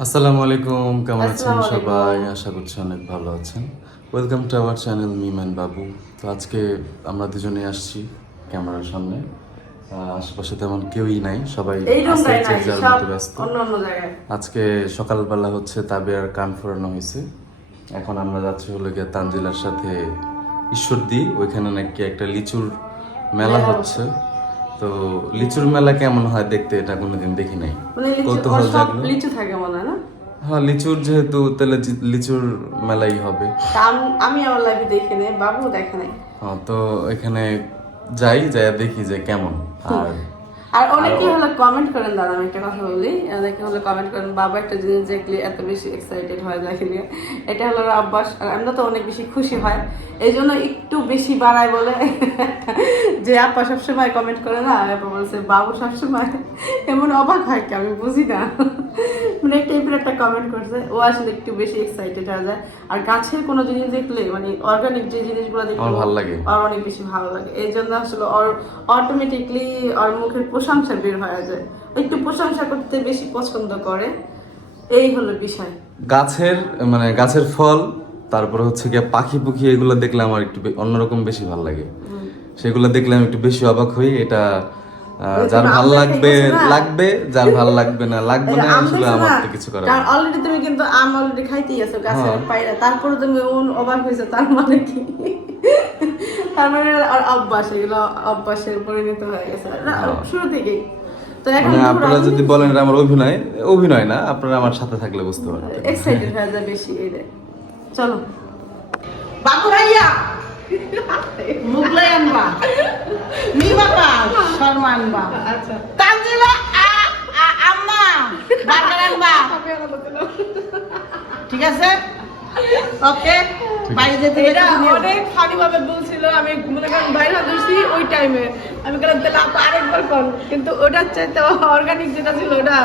আসসালামু আলাইকুম, কেমন আছেন সবাই? আশা করছি অনেক ভালো আছেন। Welcome to our channel Mim and Babu. তো আজকে আমরা দুজনে আসছি ক্যামেরার সামনে। আশেপাশে তেমন কেউই নাই, সবাই আছে যে যার মতো ব্যস্ত। আজকে সকালবেলা হচ্ছে তাবিয়ার কান ফোরানো হয়েছে। এখন আমরা যাচ্ছি হলো গিয়ে তানজিলার সাথে ঈশ্বরদী, ওইখানে নাকি একটা লিচুর মেলা হচ্ছে। তো লিচুর মেলা কেমন হয় দেখতে, এটা কোনোদিন দেখি নাই, কৌতূহল জাগলো। লিচু থাকে মনে হয় না? হ্যাঁ, লিচুর যেহেতু তাহলে লিচুর মেলাই হবে। আমি আমার লাইফে দেখি নাই, বাবু দেখে নাই। হ্যাঁ, তো এখানে যাই দেখি যে কেমন। আর অনেকে হলো কমেন্ট করেন, দাদা আমি একটা কথা বলি, অনেকে হলো কমেন্ট করেন বাবা একটা জিনিস দেখলে এত বেশি এক্সাইটেড হয় দেখলে, এটা হলো অভ্যাস। আর আমরা তো অনেক বেশি খুশি হয়, এই জন্য একটু বেশি বাড়ায় বলে যে আপা সবসময় কমেন্ট করে না, আপা বলছে বাবু সবসময় এমন অবাক হয় কি আমি বুঝি না। মানে এই টাইপের একটা কমেন্ট করছে, ও আসলে একটু বেশি এক্সাইটেড হয়ে যায়। আর গাছের কোনো জিনিস দেখলে মানে অর্গানিক যে জিনিসগুলো দেখলে আমার ভালো লাগে, আর অনেক বেশি ভালো লাগে। এই জন্য আসলে ওর অটোমেটিকলি ওর মুখের প্রশংসা বের হয়ে যায়, একটু প্রশংসা করতে বেশি পছন্দ করে, এই হলো বিষয়। গাছের মানে গাছের ফল, তারপরে হচ্ছে গিয়ে পাখি পুখি, এগুলো দেখলে আমার একটু অন্যরকম বেশি ভালো লাগে। সেগুলো দেখলে আমি একটু বেশি অবাক হই। এটা যার ভাল লাগবে লাগবে, যার ভাল লাগবে না লাগবে না, আসলে আমার তো কিছু করার নেই। অলরেডি তুমি কিন্তু আম অলরেডি খাইতেই আছো গাছের পায়রা, তারপরে তুমি অবাক হয়েছে, তার মানে কি? তার মানে অভ্যাস, এগুলো অভ্যাসের পরিণত হয়ে গেছে শুরু থেকেই। তো এখন আপনারা যদি বলেন এটা আমার অভিনয় না, আপনারা আমার সাথে থাকলে বুঝতে পারবেন। এক্সাইটেড হয়ে যায় বেশি এই রে। চলো বাবু ভাইয়া মুগলাই আনবা, মি বাবা শর্মা আনবা, আচ্ছা তানজিলা আম্মা বার্গার আনবা, ঠিক আছে? ওকে। বাইরে থেকে এটা অনেক ফানি ভাবে বলছিল, আমি মনে করেন বাইরে ধরছি ওই টাইমে, আমি বললাম তাহলে আপা আরেকবার কর, কিন্তু ওটার চাইতে অর্গানিক যেটা ছিল ওটা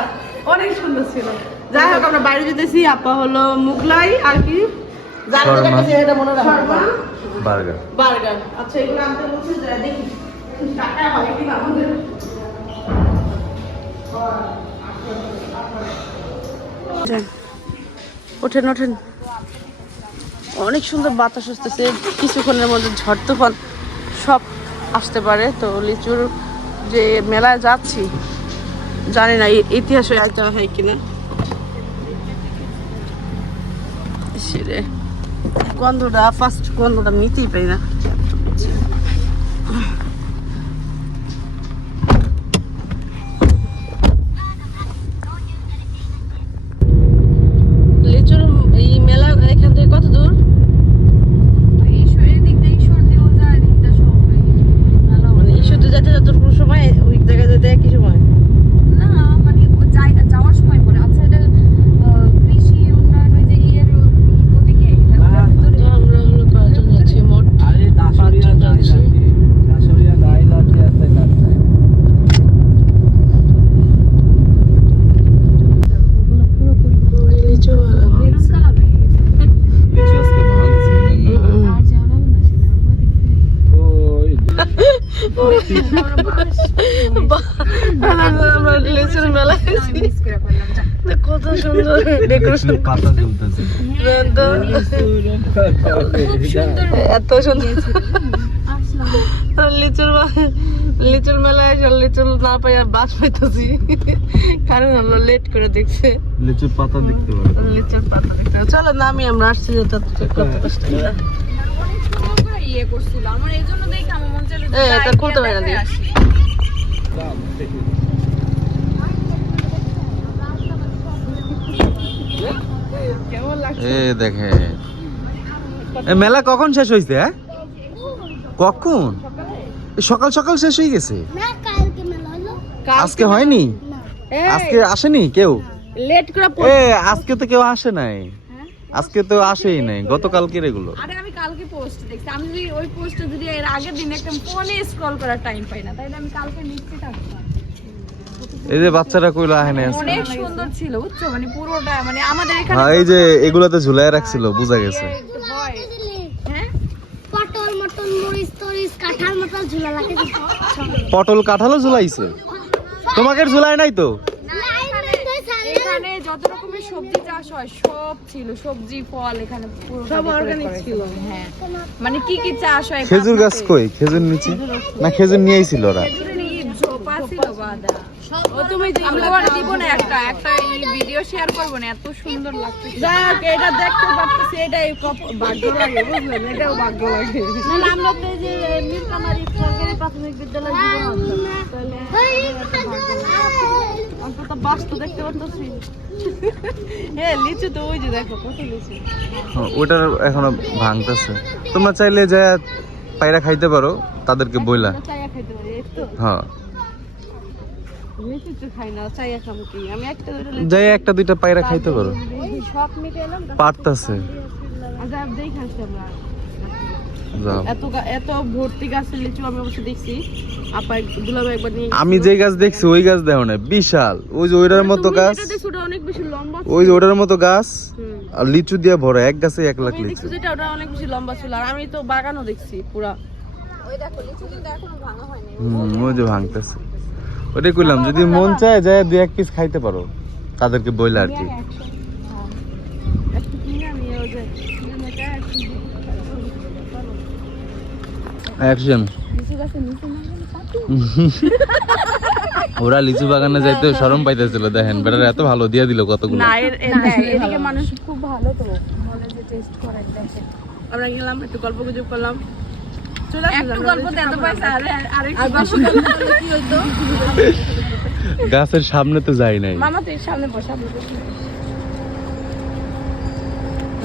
অনেক সুন্দর ছিল। যাই হোক আমরা বাইরে যেতেছি, আপা হলো মুগলাই আর কি এটা মনে রাখবা, বার্গার। বার্গার। আচ্ছা এগুলো আনতে বলছি, দেখি টাকা হয় কিনা আমাদের। ওঠেন ওঠেন, অনেক সুন্দর বাতাস আসতেছে, কিছুক্ষণের মধ্যে ঝড় তুফান সব আসতে পারে। তো লিচুর যে মেলায় যাচ্ছি, জানি না ইতিহাসে আইতে হয় কিনা। সেরে গন্ধটা ফার্স্ট গন্ধটা নিতেই পারি না। লিচুর এই মেলা এখান থেকে কত দূর? মানে ঈশ্বর যেতে যতটুকু সময়, ওই জায়গায় যেতে একই সময় না, মানে যাওয়ার সময় পরে আচ্ছা এটা কৃষি উন্নয়ন ওই যে ইয়ের ওদিকে আমরা হলো কয়জন যাচ্ছি, মোট 5 জন যাচ্ছি। কত সুন্দর ডেকোরেশন, এত সুন্দর লিচুর মেলায় লিচুর না পাই আর বাস পাইতেছি, কারণ হলো লেট করে দেখছে। লিচুর পাতা দেখতে পারো, লিচুর পাতা দেখতে। চলো নামি, আমরা আসছি যে কত কষ্ট করে ইয়ে করছিল আমার, এই জন্য দেখি আমার মন চাইলো এটা খুলতে পারি না দিয়ে। কেমন লাগছে দেখে মেলা কখন শেষ হয়েছে? কখন? সকাল সকাল শেষ হয়ে গেছে? আজকে হয়নি? আজকে আসেনি কেউ? লেট করে আজকে তো কেউ আসে নাই, আজকে তো আসেই নাই, গতকালকের এগুলো। আরে আমি কালকে পোস্ট দেখছি, আমি যদি ওই পোস্টটা যদি এর আগের দিন একটা ফোনে স্ক্রল করার টাইম পাই না, তাই আমি কালকে নিশ্চিত আসতাম। এই যে বাচ্চারা কইলো আহে নাই, অনেক সুন্দর ছিল বুঝছো, মানে পুরোটা মানে আমাদের এখানে। হ্যাঁ, এই যে এগুলাতে ঝুলায় রাখছিল, বোঝা গেছে। হ্যাঁ, পটল মটল মরিচ তরিচ কাঁঠাল মটল ঝুলা লাগে। পটল কাঁঠালও ঝুলাইছে, তোমাকে ঝুলায় নাই তো? এখানে যত রকমের সবজি চাষ হয় সব ছিল, সবজি ফল এখানে পুরো সব অর্গানিক ছিল। হ্যাঁ মানে কি কি চাষ হয় খেজুর গাছ কই? খেজুর নিচে না, খেজুর নিয়ে আইছিল ওরা। খেজুরের ঝোপা ছিল বাঁধা। ও তুমি আমি তোমার দিব না একটা এই ভিডিও শেয়ার করব না, এত সুন্দর লাগছে। যাক, এটা দেখতে পাচ্ছি, এটাই ভাগ্য লাগে, বুঝলেন? এটাও ভাগ্য লাগে। না আমরা তো এই যে মিরকামারি সরকারি প্রাথমিক বিদ্যালয় জীবন অন্তত বাস তো দেখতে পাচ্ছি। হ্যাঁ, লিচু তো ওই যে দেখো কত লিচু। ওটার এখনো ভাঙতেছে। তোমরা চাইলে যা পায়রা খাইতে পারো, তাদেরকে বইলা। চাইয়া খাইতে পারি, এই তো হ্যাঁ, লিচু তো খাই না, চাইয়া খাম কি? আমি একটা দুটো যাই একটা দুইটা পায়রা খাইতে পারো, সব মিটে এলাম। পারতাছে। আচ্ছা দেই খাচ্ছি আমরা। যাও। এত ভর্তি গাছের লিচু আমি অবশ্য দেখছি। আপা দুলাভাই একবার নিয়ে আমি যে গাছ দেখছি ওই গাছ দেখো না, বিশাল। ওই যে ওইটার মতো গাছ, এটা দেখছি, ওটা অনেক বেশি লম্বা ছিল। ওই যে ওটার মতো গাছ, হুম। আর লিচু দিয়ে ভরা, এক গাছে 1 লাখ আমি লিচু। দেখছি যেটা ওটা অনেক বেশি লম্বা ছিল, আর আমি তো বাগানও দেখছি পুরা। ওই দেখো লিচু কিন্তু এখনো ভাঙা হয়নি। ওই যে ভাঙতেছে। ওটাই কইলাম, যদি মন চায় যায় 2-1 পিস খাইতে পারো, তাদেরকে বইলা আর কি। একটু কিনে আমি ওই যে অ্যাকশন। লিচু গাছে নিচে নামলে পাতি। ওরা লিচু বাগানে যাইতে শরম পাইতেছিল, দেখেন বেটারা এত ভালো দিয়া দিল কতগুলো। না এদিকে মানুষ খুব ভালো তো বলে যে টেস্ট করে দেখে। আমরা গেলাম, একটু গল্প গুজব করলাম, চলে আসলাম। একটু গল্পতে এত পয়সা আর বাসা কি হইতো? গাছের সামনে তো যাই নাই। মামা তো এর সামনে বসা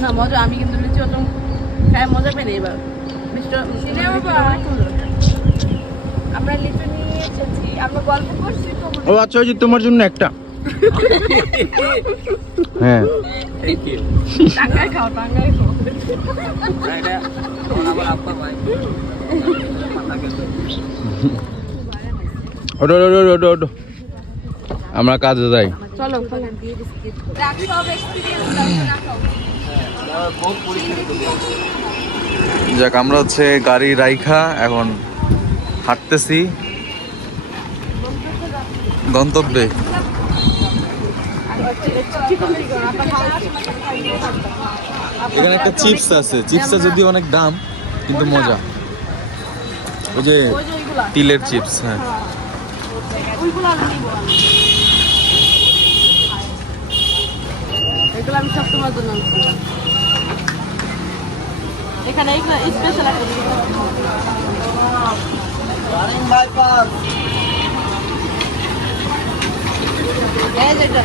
না, মজা। আমি কিন্তু লিচু অত খায় মজা পাই না এবার। আমরা লিচু নিয়ে এসেছি, আমরা গল্প করছি। ও আচ্ছা, ওই যে তোমার জন্য একটা। হ্যাঁ, টাঙ্গাই খাও, টাঙ্গাই খাও। ওটো ওটো ওটো ওটো, আমরা কাজে যাই। চলো সব এক্সপেরিয়েন্স রাখো। যাক, আমরা হচ্ছে গাড়ি রাইখা এখন হাঁটতেছি গন্তব্যে। এখানে একটা চিপস আছে, চিপসটা যদি অনেক দাম কিন্তু মজা। ওই যে তিলের চিপস। হ্যাঁ, ওইগুলো আমি নিব। এগুলো আমি সব তোমার জন্য আনছি। এখানে এইগুলো স্পেশাল একটা জিনিস আছে। এই যে এটা।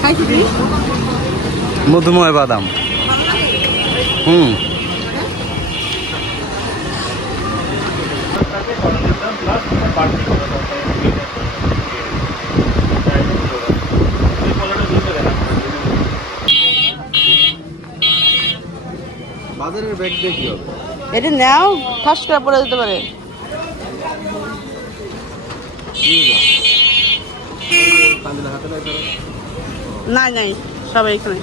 খাইছি তুই? মধুময় বাদাম। হুম, বাজারের ব্যাগ দিয়ে কি হবে? এটা নাও, ফার্স্ট করে পড়ে যেতে পারে। নাই নাই, সবাই এখানে।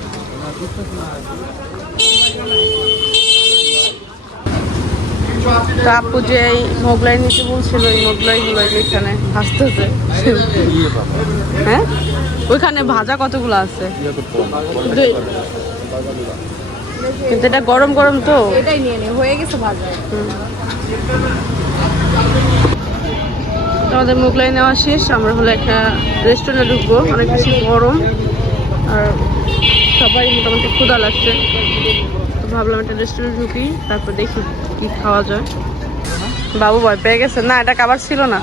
আপু যে এই মোগলাই নিতে বলছিল, এই মোগলাই গুলো এখানে ভাজতেছে। হ্যাঁ, ওইখানে ভাজা কতগুলো আছে, কিন্তু এটা গরম গরম তো। এটাই নিয়ে নে, হয়ে গেছে ভাজা। আমাদের মোগলাই নেওয়া শেষ। আমরা হলো একটা রেস্টুরেন্টে ঢুকবো, অনেক বেশি গরম আর সবাই মোটামুটি ক্ষুধা লাগছে, তো ভাবলাম একটা রেস্টুরেন্ট ঢুকি, তারপর দেখি কি খাওয়া যায়। বাবু ভয় পেয়ে গেছে। না, এটা খাবার ছিল না।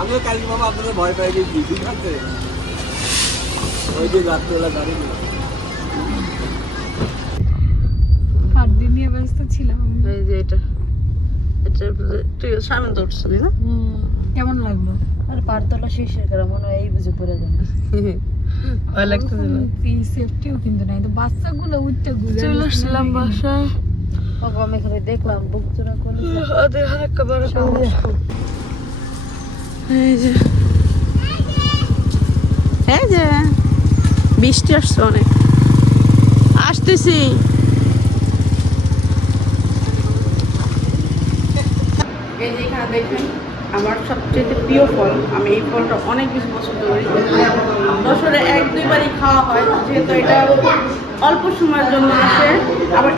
আমিও কালকে বাবা আপনাদের ভয় পেয়ে গেছি, ঠিক আছে? ওই যে রাত্রেবেলা গাড়ি নিয়ে হাত দিয়ে নিয়ে ব্যস্ত ছিলাম। এই যে এটা তুই সামনে তো উঠছিলি না? কেমন লাগলো? আর পারতলা শীর্ষের কারণ মনে হয় এই বুঝে পড়ে যাবে। ভয় লাগতেছিল। সেফটিও কিন্তু নাই, তো বাচ্চাগুলো উঠতে ঘুরে চলে আসছিলাম বাসায়। আমি এখানে দেখলাম বুক চোরা করলে এই যে এই যে বৃষ্টি আসছে অনেক। আসতেছি। এই যে এখানে দেখবেন আমার সবচেয়ে প্রিয় ফল। আমি এই ফলটা অনেক বেশি পছন্দ করি। বছরে 1-2বারই খাওয়া হয়, যেহেতু এটা অল্প সময়ের জন্য আসে। আবার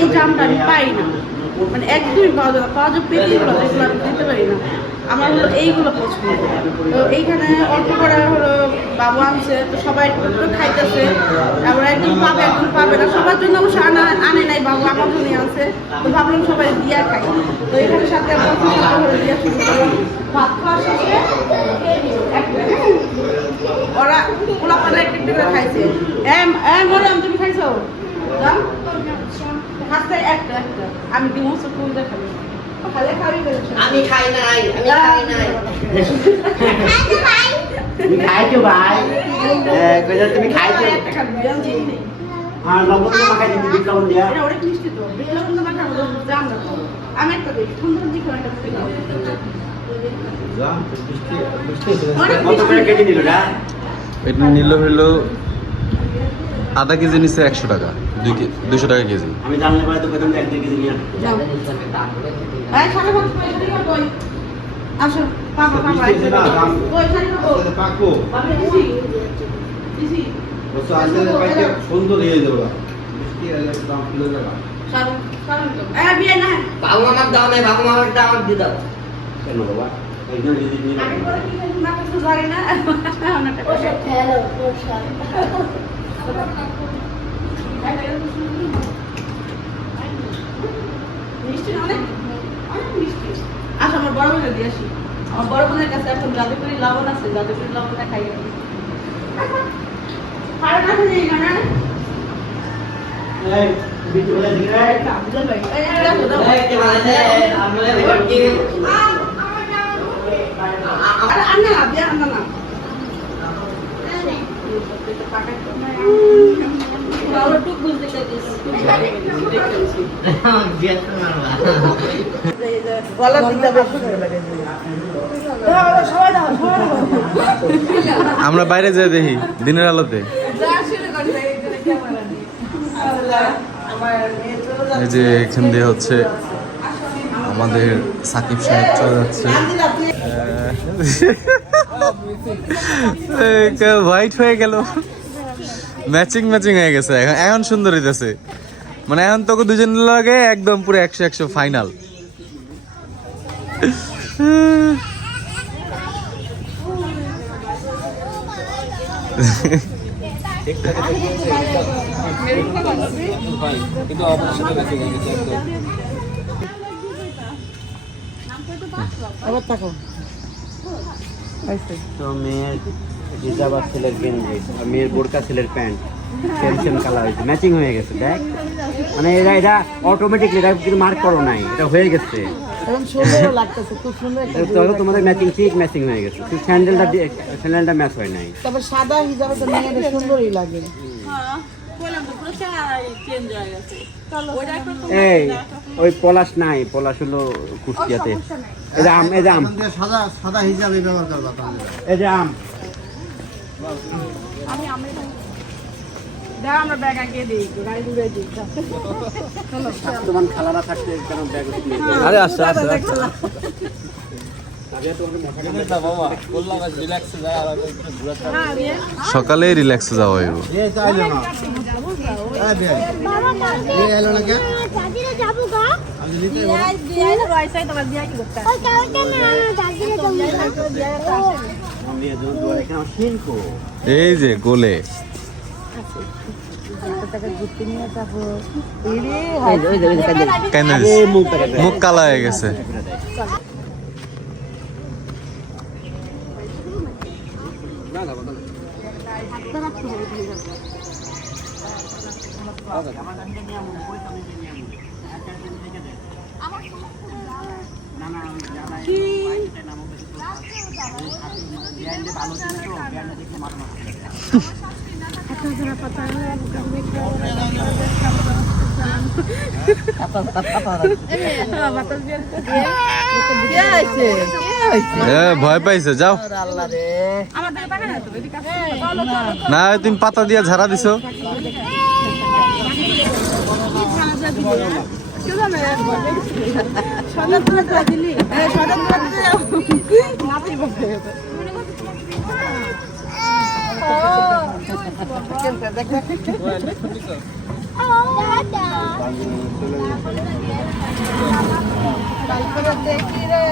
এই জামটা আমি পাই না, মানে একদমই পাওয়া যায় না। পাওয়া যায় পেটিগুলো, যেগুলো আমি দিতে পারি না। আমার হলো এইগুলো পছন্দ। তো এইখানে অল্প করে হলো বাবু আনছে, তো সবাই একটু খাইতেছে। আবার একজন পাবে একজন পাবে না, সবার জন্য অবশ্য আনে নাই, বাবু আমার জন্য আনছে। তো ভাবলাম সবাই দিয়া খাই। তো এখানে সাথে করে দিয়া শুরু করলাম। ভাত খাওয়া শেষে ওরা পোলা পালা একটা করে খাইছে। মরিয়াম তুমি খাইছো? খাচ্ছে একটা আমি দিব ফুল দেখাবো। আমি খাই নাই তুমি খাইছো ভাই কইলা তুমি খাইছো হ্যাঁ লবণ দিয়ে মাখাই দিবি বিট লবণ দিয়া এটা অনেক মিষ্টি তো বিট লবণ দিয়ে মাখাবো জাম না আমি একটা দিই সুন্দর দিকে একটা দিই জাম মিষ্টি কত করে কেজি নিল না এটা নিল হলো আধা কেজি নিচ্ছে 100 টাকা, 200 টাকা কেজি। আমি জানলে পরে তো প্রথম 1-2 কেজি নিয়ে ভাই সাড়ে 5 টাকা কই আসো পাপা কই সাড়ে পাকো আমি দিছি বসে আসলে পাইতে সুন্দর হয়ে যাবে মিষ্টি আর দাম কিলো যাবে সাড়ে বিয়ে না বাবু আমার দাও নাই বাবু আমার দাও দি দাও কেন বাবা একজন যদি নিয়ে আমি করে কি না কিছু জানি না অনেকটা কথা হ্যালো পোশাক মিষ্টি অনেক মিষ্টি। আচ্ছা আমার বড় বোনের দিয়ে আসি। আমার বড় বোনের কাছে এখন জাদুকরি লবণ আছে, জাদুকরি লবণটা খাই আমি। খাওয়ার কাছে নেই না এই বিট বলে দিলে আমরা বাইরে যাই দেখি দিনের আলোতে। এই যে এখান দিয়ে হচ্ছে আমাদের সাকিব সাহেব চলে যাচ্ছে। হোয়াইট হয়ে গেল, ম্যাচিং হয়ে গেছে। এখন সুন্দর হইতেছে, মানে এখন তোকে দুজন লাগে একদম পুরো 100 ফাইনাল। কিন্তু আপনার সাথে বেঁচে গেছে তো মেয়ের হিজাব আর ছেলের গেঞ্জি আর মেয়ের বোরকা ছেলের প্যান্ট সেম কালার হয়েছে, ম্যাচিং হয়ে গেছে। দেখ মানে এটা অটোমেটিকলি এটা কিন্তু মার্ক করো নাই, এটা হয়ে গেছে। তোমাদের ম্যাচিং ঠিক ম্যাচিং হয়ে গেছে, স্যান্ডেলটা ম্যাচ হয় নাই। তবে সাদা হিজাবে তো মেয়েদের সুন্দরই লাগে। এই ওই পলাশ নাই, পলাশ হলো কুষ্টিয়াতে। এই যে আম সাদা হিসাবে ব্যবহার করবা তাহলে এই যে আম তোমার খালারা থাকতে কেন ব্যাগ আরে আচ্ছা আচ্ছা সকালে রিল্যাক্সে যাওয়া হইব। এই চাইলো না বাবা এই এলো না কে দাদিরা যাবো গা আমি নিতে ওই কাউকে না দাদিরা যাবো মেয়ে দুধ এখানে শিল্প এই যে গোলে কেন মুখ কালা হয়ে গেছে। ভয় পাইছে যাও না, তুমি পাতা দিয়া ঝাড়া দিছো। তারপরে দেখি রে